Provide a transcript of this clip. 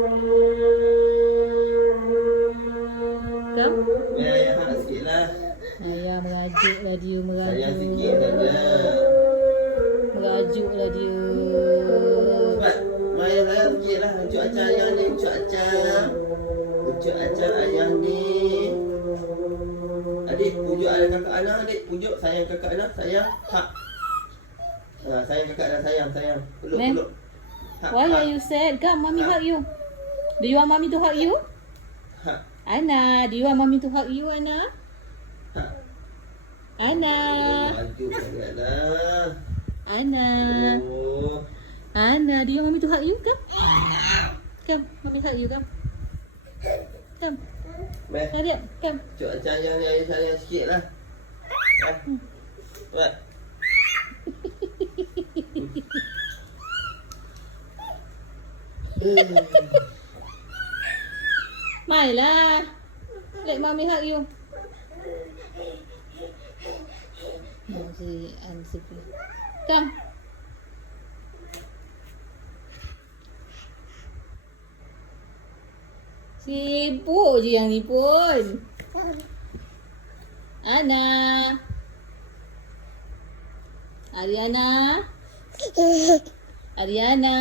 Kau? Ayah harap sikit lah. Ayah merajuk lah dia, merajuk. Sayang sikit saja. Merajuk lah dia. Buat. Ayah sayang sikit lah. Ucuk acar ayah ni. Ucuk acar. Ucuk acar ayah ni. Adik, pujuk ayah kakak Ana. Adik, pujuk sayang kakak Ana. Sayang. Hak. Sayang kakak Ana. Sayang. Peluk, Meh. peluk. Hak, Why hak. are you sad? Come, mommy hug you. Do you want mommy to hug you? Hak. Anna, do you want mommy to hug you, Anna? Hak. Anna. Maju sangat lah. Anna. Oh. Anna, do you want mommy to hug you? Come. Come, mommy hug you, come. Come. Meh. Adik, come. Ucuk acar ayah ni. Ayah sayang sikit lah. Buat. Mailah. Let mommy hug you. No, si Ansipi. Come. Sibuk je yang ni pun. Ana. Ariana. Ariana.